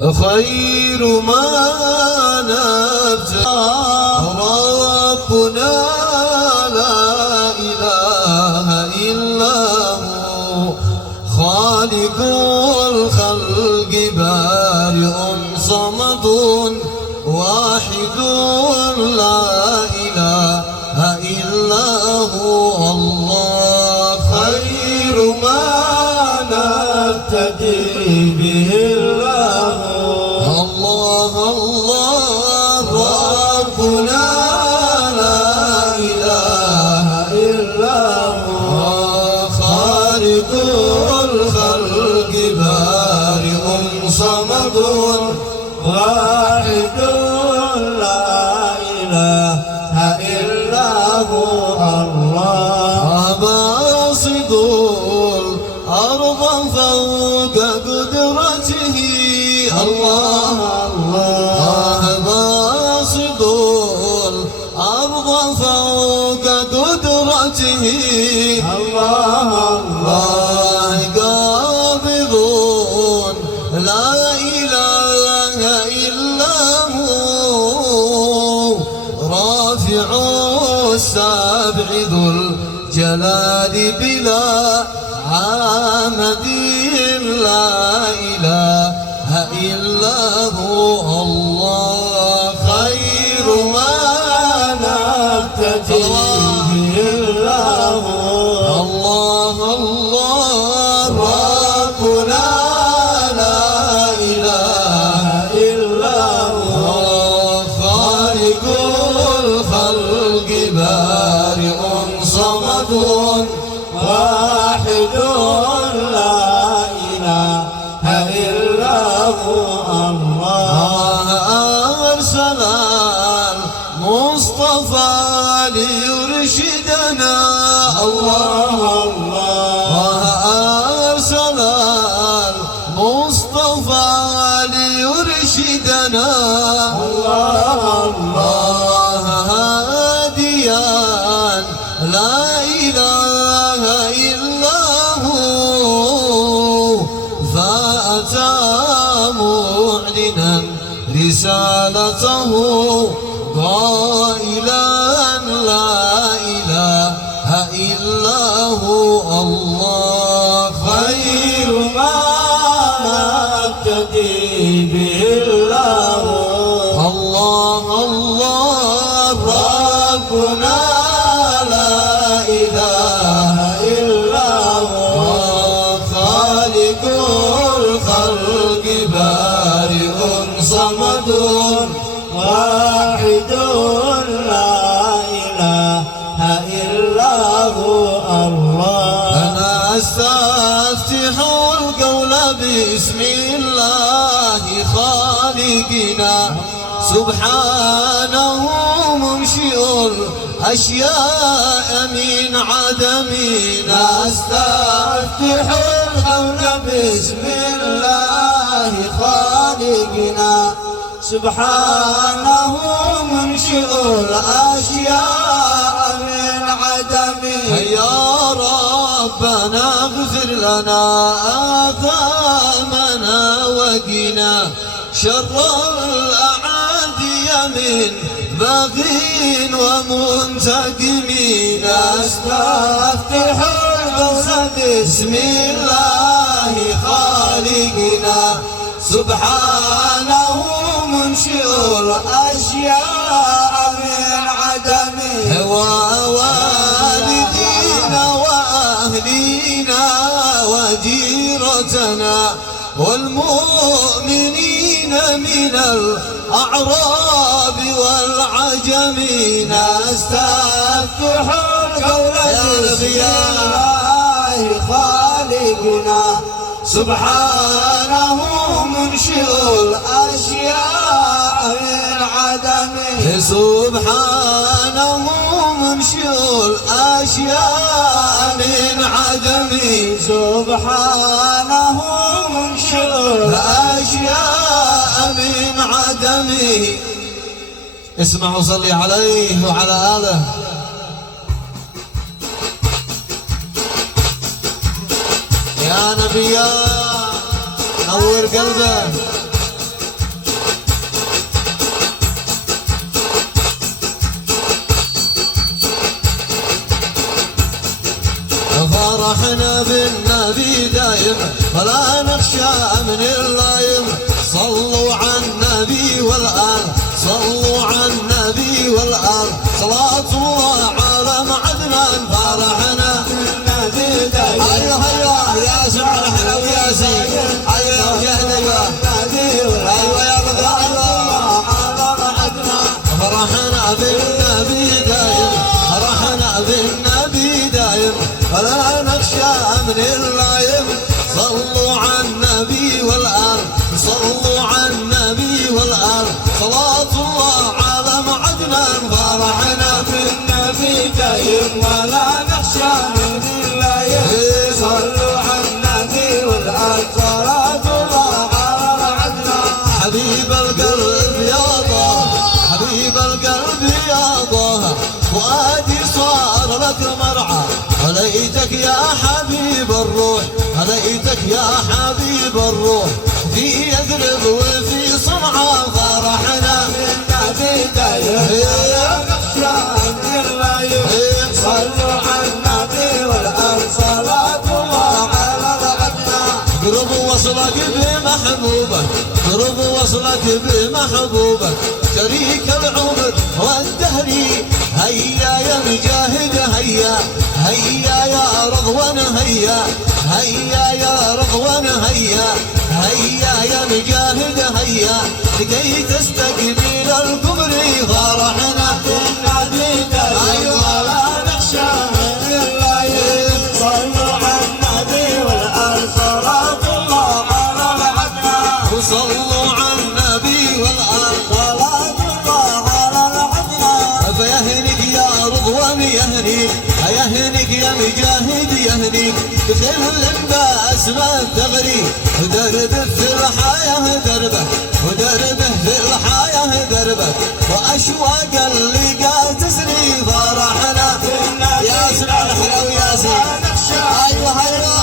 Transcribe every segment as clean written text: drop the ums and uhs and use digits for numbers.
خير ما نبتغي ربنا لا إله إلا هو خالق الخلق بارئ صمد واحد لا إله إلا هو الله خير ما نبتغي به الله الله ربنا لا إله إلا هو خالق الخلق بارئ صمد واحد لا إله إلا هو الله باسط الأرض فوق قدرته الله الله باسط الأرض فوق قدرته الله الله قابض لا إله إلا هو رافع السبع ذو الجلال بلا عامد لا إله إلا هو الله خير ما نبتغي به الله الله ربنا لا إله إلا هو خالق الخلق بارئ صمد واحد لا إله إلا هو الله أرسل المصطفى ليرشدنا الله الله أرسل المصطفى ليرشدنا الله الله هاديا لا إله إلا هو فأتى معلنا رسالته قائلا لا إله إلا هو الله خير ما نبتغي به الله الله ربنا لا إله إلا هو خالق الخلق بارئ صمد واحد لا إله إلا هو الله أنا أستفتح القول بسم الله خالقنا سبحانه منشئ الأشياء من عدمنا أستفتح القول بسم الله خالقنا سبحانه منشئ الأشياء من عدمنا يا ربنا اغفر لنا آثامنا وقنا شر الأعادي من باغين ومنتقمين أستفتح القول بسم الله خالقنا سبحانه منشئ الأشياء من عدمه ووالدينا وأهلينا وجيرتنا والمؤمنين من الأعراب والعجمين أستفتح القول بسم الله خالقنا سبحانه منشئ الأشياء من عدمه سبحانه منشئ الأشياء من عدمه سبحانه منشئ الأشياء من عدمه اسمع وصلي عليه وعلى آله يا نبي نور قلبه فرحنا بالنبي دايم ولا نخشى من اللايم. صلوا على النبي والآل، صلوا على النبي والآل، صلاة الله على معدنان. فرحنا بالنبي دايم. ايوه ايوه يا سمع الحلو يا سيدي. ايوه يا ايوه ايوه يا رضا. ايوه فرحنا بالنبي دايم، فرحنا بالنبي دايم ولا نخشى من اللايم. صلوا على النبي والآل، صلوا على النبي والآل، صلاة الله على معدنان. فرحنا بالنبي دايم ولا نخشى من اللايم. صلوا على النبي والآل، صلاة الله على معدنان. حبيب القلب يا طه، حبيب القلب يا طه، فؤادي صار لك مرعى. هليتك يا حبيب الروح، هليتك يا حبيب الروح، في يثرب وفي صنعاء. فرحنا بالنبي دايم ولا نخشى من اللايم. صلوا على النبي والآل، صلاة الله على معدنان. قرب وصلك بمحبوبك، قرب وصلك بمحبوبك، شريك العمر والدهر. هيا يا مجاهد هيا، هيا يا رضوان هيا، هيا يا رضوان هيا، هيا يا مجاهد هيا، لكي تستقبل الكبر. فرحنا بالنبي دايم ولا نخشى من اللايم. صلوا على النبي والآل، صلاة الله على معدنان. صلوا على النبي والآل، صلاة الله على معدنان. فيهنيك يا رضوان يهنيك، يهنيك يا مجاهد يهنيك، بخيل بأسماء الثغري، ودربه في الحياة دربه، ودربه في الحياة دربه، وأشواق اللقاء تسري. فرحنا يا سمع الحلو يا سيدي. ايوه ايوه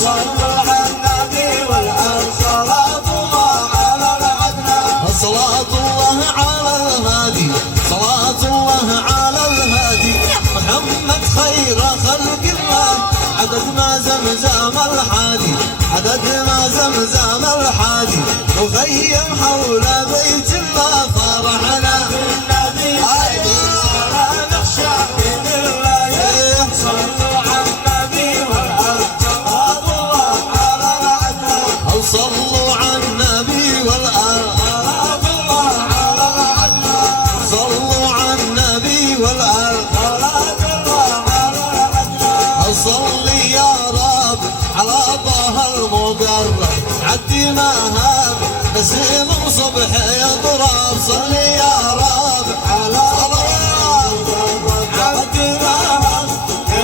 صلوا على النبي والآل، صلاة الله على معدنان. صلاة الله على الهادي، صلاة الله على الهادي، محمد خير خلق الله، عدد ما زمزم الحادي، عدد ما زمزم الحادي، وخيم حول بيت الله. فرحنا بالنبي ولا نخشى من اللايم. صلوا على النبي والآل، صلاة الله على معدنان. صلوا على النبي والآل، صلاة الله على معدنان. صلوا على النبي والآل، صلاة الله على معدنان. صلي يا رب على طه المقرب، عدي ما هاب نسيم صبح يضرب. صلي يا رب على عدي ما هاب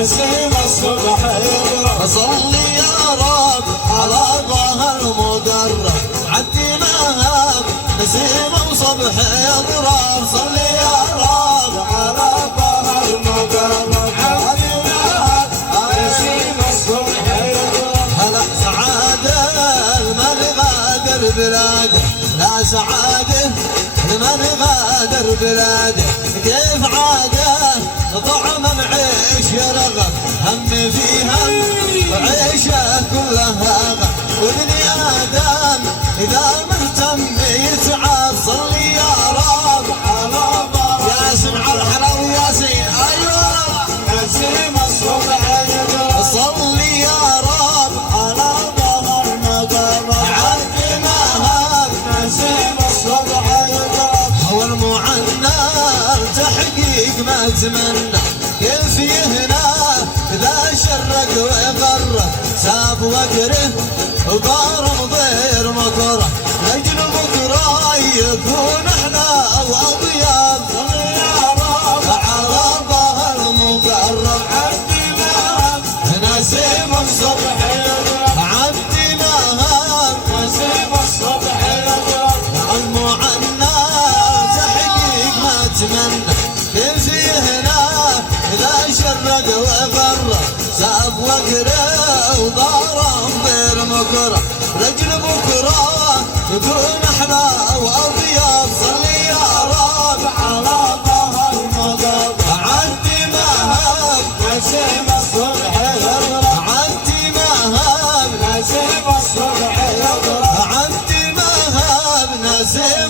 نسيم الصبح يضرب. صلي يا رب على طه المقرب، عدي ما هاب نسيم صبح يضرب. صلي يا رب على طه المقرب، عدي ما هاب نسيم الصبح يضرب. هلا سعادة المن غادر بلاده، لا سعادة المن غادر بلاده، كيف عاده طعم العيش يرغب، هم في هم وعيشه كلها غم، وابن آدم إذا مهتم يتعب. صلي يا رب على طه يا سمع الحلو يا سيد. ايوه نسيم الصبح يضرب. صلي يا رب على طه المقرب، عد ما هاب نسيم الصبح يضرب. هو المعنى تحقيق ما اتمنى، كيف يهنا اذا شرق وغرب، ساب وقره وطار مضير مطره، لاجل بكره يكون احنا واطيب. صلي يا رب على طه المقرب، عدي ما هاب نسيم الصبح يضرب، عدي ما هاب نسيم الصبح يضرب. المعنى تحقيق ما اتمنى، كيف يهنا اذا شرق وغرب، ساب وقره وضار مضير مكره، رجل بكره يكون احلى واطيب. صلي يا رب على طه المقرب، عدي ما هاب نسيم الصبح يضرب.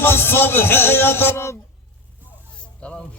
الصبح يضرب. تمام